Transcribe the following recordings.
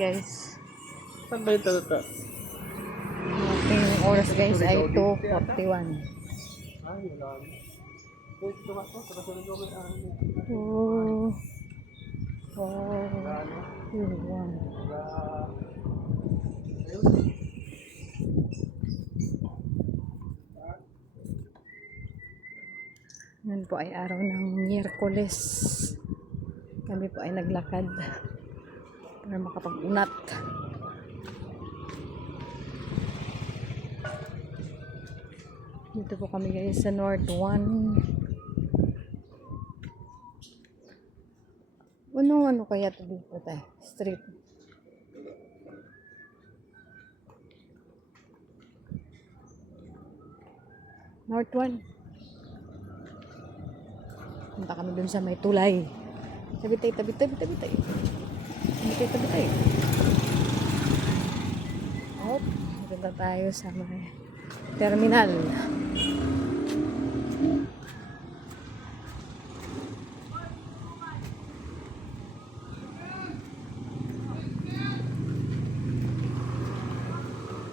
guys. Saan ba yung ito? Ating oras guys ay 2:41. Ay, wala. Ito ba ito? Sa kasunod ko may 2, 4, 2, 1. Yan po ay araw ng Miyerkules. Kami po ay naglakad para makapag-unat. Dito po kami guys sa North 1. Ano kaya ito dito tayo? Street. North 1. Punta kami dun sa may tulay. Tabi-tay. Hop, punta tayo sa may terminal.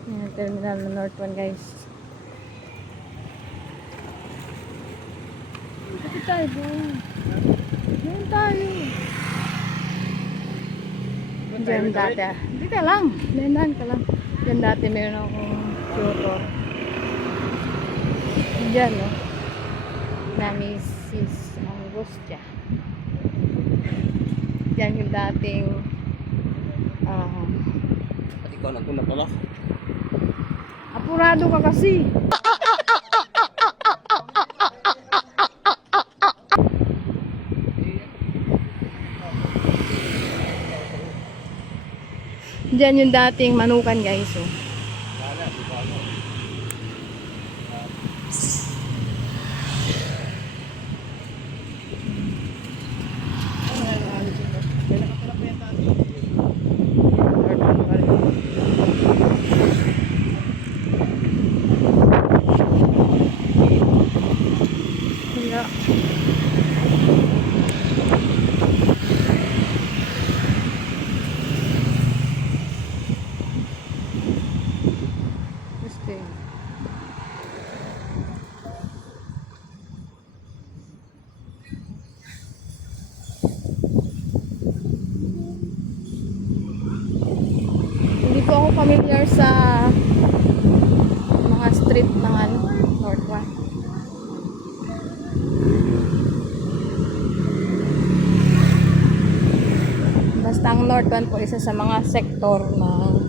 Yan, terminal ng North 1 guys. Dito tayo doon. Doon tayo. Diyan dati ah. Dito lang. Diyan ka lang. Diyan dati meron akong tutor. Diyan no. Na Mrs. Angustia. Diyan yung dating At ikaw nagtulak pala? apurado ka kasi. Diyan yung dating manukan guys. Oh. Hindi po ako familiar sa mga street ng North 1. Basta ang North 1 po isa sa mga sektor ng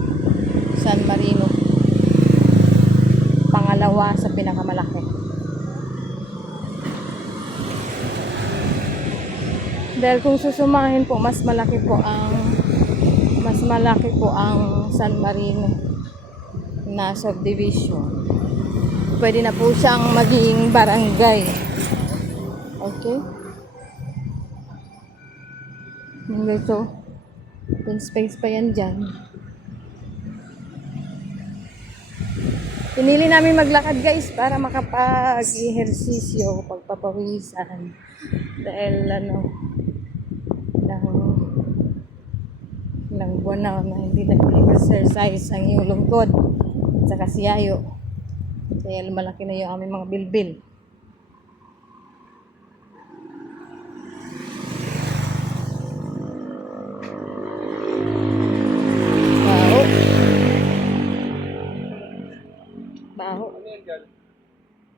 San Marino. Pangalawa sa pinakamalaki. Dahil kung susumahin po, mas malaki po ang San Marino na subdivision. Pwede na po siyang maging barangay. Okay? Ito. Open space pa yan dyan. Pinili namin maglakad guys para makapag-ehersisyo, pagpapawisan. Dahil ilang buwan na hindi nag-exercise ang iyong lungkod at saka siyayo. Kaya lumalaki na yung aming mga bilbil. Baho. Ano yan dyan?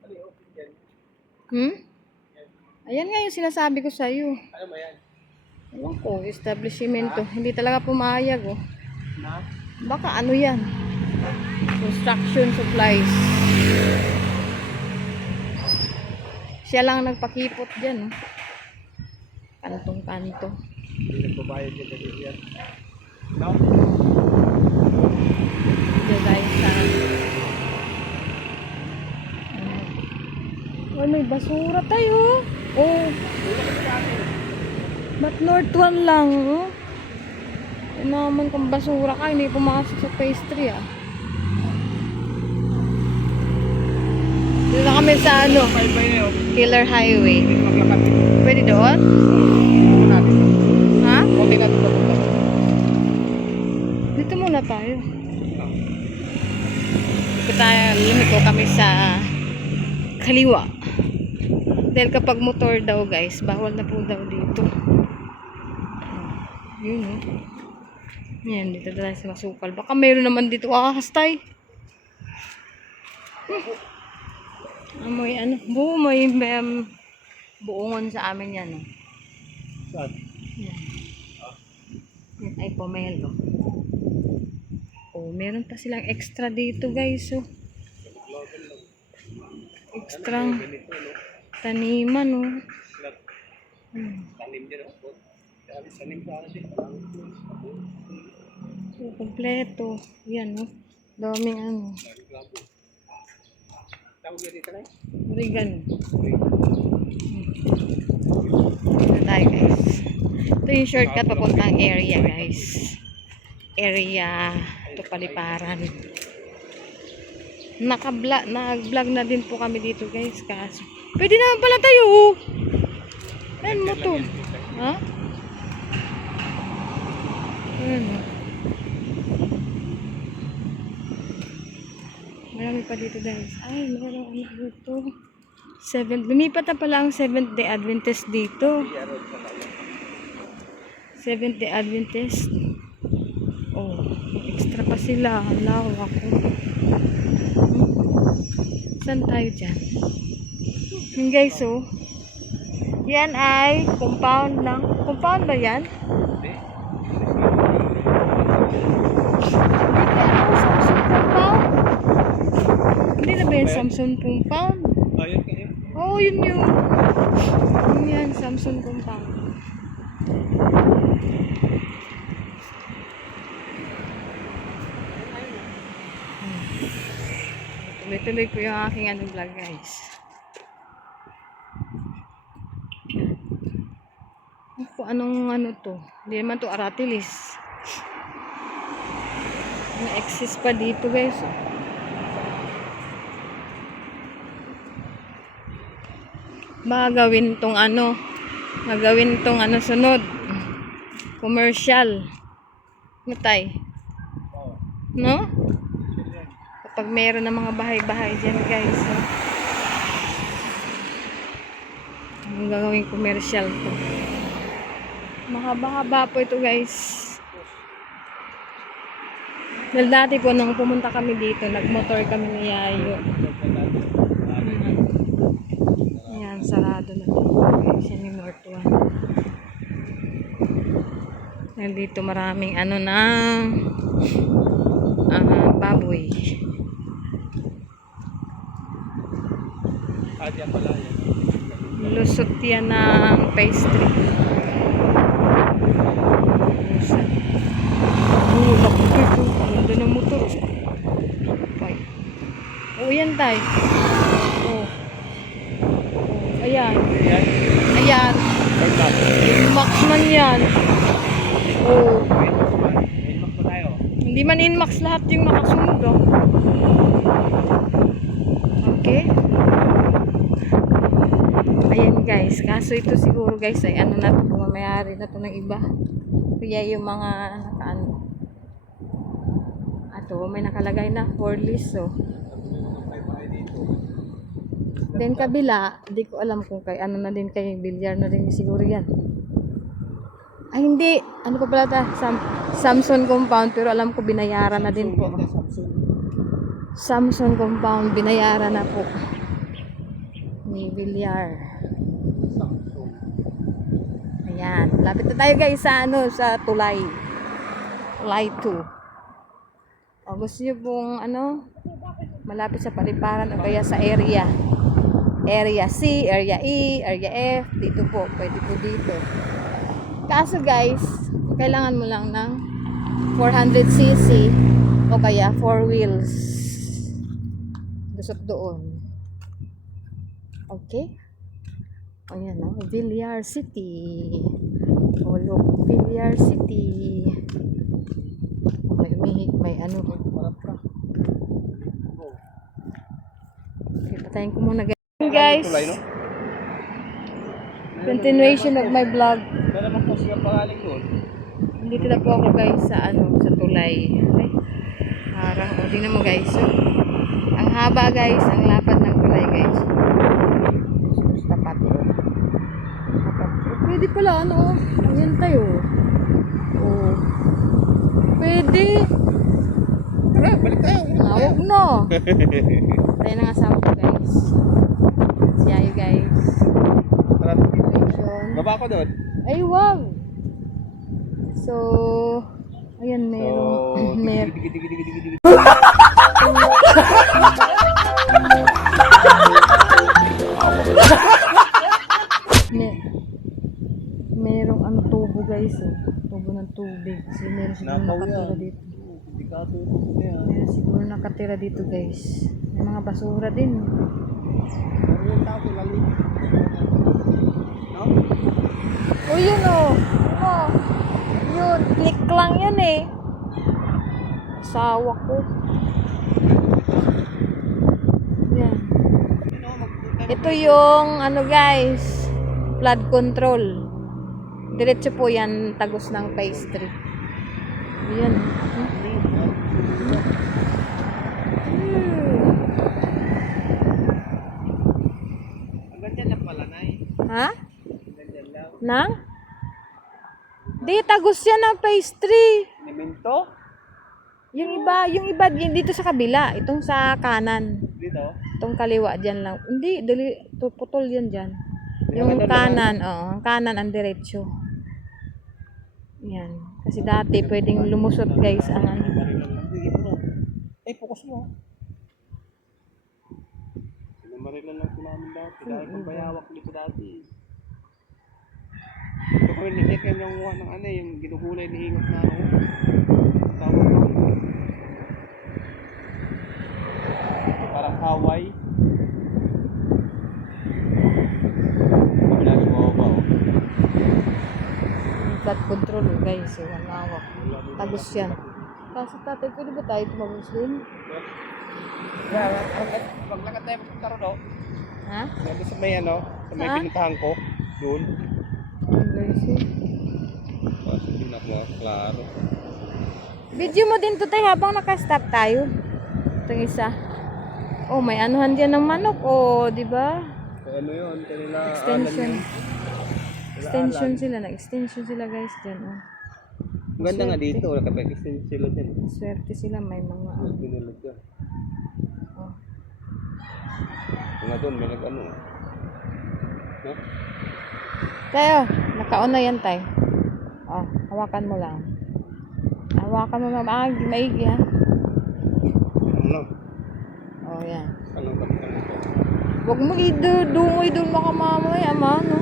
Ano yung open dyan? Ayan nga yung sinasabi ko sa iyo. Ano ba yan? Ewan ko, establishmento. Hindi talaga pumayag oh. Na? Baka ano yan? Construction supplies. Siya lang nagpakipot dyan. Oh. Kantong-kanto. Hindi nagbabayad yan kasi yan. No? Dito tayo sa... Ay, may basura tayo. Oh. Ba't North 1 lang? Oh? Ay naman kung basura ka, hindi pumasok sa pastry ah. Dito na kami sa Killer Highway. Pwede doon? Ha? pala tayo. Lumiko kami sa kaliwa. Dahil kapag motor daw guys, bawal na po daw dito. Yun o. Yan, dito tayo sa masukal. Baka mayroon naman dito ahastay. Amoy ano, may buongon sa amin yan. Oh. Saan? Yan. Yan ay pomelo. Oh, meron pa silang extra dito guys. Oh. Extra taniman. Oh. Tanim din ako. Tanim pa kasi. Oh, kompleto. Yan oh. Daming ano. Tawag na dito na eh. Oregano. Ito tayo guys. Ito yung shortcut papuntang area guys. Area to Paliparan. Nag-vlog na din po kami dito guys. Kaso pwede naman pala tayo. Ayan mo to. Ha? Ayan mo. Marami pa dito guys. Ay, meron ano dito. Lumipat na pala ang Seventh Day Adventist dito. Seventh Day Adventist. Oh, extra pa sila. Lawak ko. Saan tayo dyan? Yun guys, oh. Yan ay compound ng... Compound ba yan? Hindi na ba yan Samson compound? Ayun kayo. Oo, yun yun. Yun yan, Samson compound. Tuloy-tuloy ko yung aking vlog guys. Kung anong to. Hindi naman to aratilis. May exist pa dito guys. Magawin tong sunod. Commercial. Matay. No? Kapag meron ng mga bahay-bahay dyan guys. Ang gagawin commercial to. Mahaba-haba po ito guys. Dahil dati po nung pumunta kami dito, nagmotor kami ni Yayo. Ayan, sarado na ito. Yan yung North 1. Dahil dito maraming baboy. Diyan pala yan. Lusot yan ng pastry. Ulak dito. Ganda ng motor. Oh, yan tayo. Oh. Ayan. Ayan. Inmax man yan. Oh. Inmax pa tayo. Hindi man inmax lahat yung nakasunod. Oh. Okay. Ayan guys. Kaso ito siguro guys ay ano na ito. Bumamayari na ito ng iba. Kaya yung mga nakaano. Ato may nakalagay na for lease. So. Then kabila, di ko alam kung kay ano na din kay bilyar na din siguro yan. Ay hindi, ano pa pala ta? Samson compound pero alam ko binayaran na din po. Samson compound binayaran na po. Ni bilyar. Ayan, lapit na tayo guys sa sa Tulay. Tulay 2. O gusto niyo pong malapit sa Paliparan o kaya sa area. Area C, Area E, Area F, dito po, pwede po dito. Kaso guys, kailangan mo lang ng 400cc o kaya 4 wheels. Lusot doon. Okay? O yan o, Villar City. O look, Villar City. May ano. Okay, patayin ko muna guys. Continuation of my vlog. Wala naman po siya pangaling doon. Dito na po ako guys sa sa tulay. Ay, parang, o tingnan mo guys. Ang haba guys, ang lapad ng tulay guys. Sus, tapat o. Tapat. Pwede pala ano, ayan tayo. Oh. Pwede. Tara, balik tayo. Huwag na. Tayo ng asawa ko guys. Siya you guys. Tara, Congratulations. baba ko doon. Ay, wag. So, ayan, merong, Digi. merong ano tubo guys, tubo ng tubig. Kasi meron siguro Nakaw nakatira yan. dito. Hindi ka ito na yan. Meron siguro nakatira dito guys. May mga basura din. Pero yung tao, lalim. No? O yun o. Oh. Yun, click lang yun eh. Asawa ko. Yan. Ito yung ano guys, flood control. Diretso po yan tagos ng phase 3. Yan. Hanggang dyan lang pala, Nay. Ha? Hanggang dyan lang. Nang? Di, tagos yan ng phase 3. Elemento? Yung iba dito sa kabila. Itong sa kanan. Dito? Itong kaliwa dyan lang. Hindi, putol yan dyan. Yung Yung kanan, ang kanan ang diretsyo. Yan. Kasi dati pwedeng lumusot guys ang ano. Ay, focus mo. Sinamarilan lang po namin dati. Dahil kung bayawak dito dati. Ito kami nikikin yung ng ano yung ginugulay ni Ingot na ano. Tawag ko. Parang Hawaii. Kami lagi mababa oh. Flood control guys. So, ang lawak. Tagos yan. Kasi tatay, pwede ba tayo tumagos din? Yeah, paglakad tayo sa Tarolo. Ha? Nandun sa may ano, sa may Saan? pinuntahan ko. Doon. Guys, eh. Kasi hindi na ako klaro. Video mo din to tayo habang nakastop tayo. Itong isa. Oh, may anuhan dyan ng manok. Oh, di ba? Kaya ano yun, kanila Extension. Extension sila. Nag-extension sila guys dyan. Oh. Ang ganda nga dito, nakapag-extend sila dyan. Swerte sila. May mga Mas binulog dyan. oh. Nga doon, may nag-ano. No? Tayo, naka-on na yan tayo. Oh, hawakan mo lang. Hawakan mo lang. Maigi ha. Ano lang? Oh, yan. Anong kami ito? Huwag mo idungoy doon makamamay. Ama, no?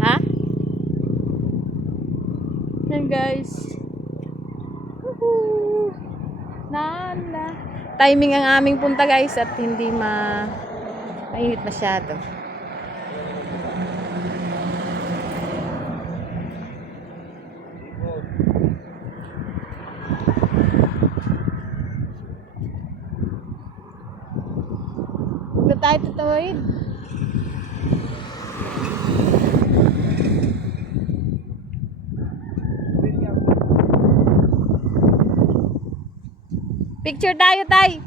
Ha? Yan guys. Woohoo! Nana. Timing ang aming punta guys at hindi mainit masyado. Huwag tayo tutawid. Picture tayo, tay.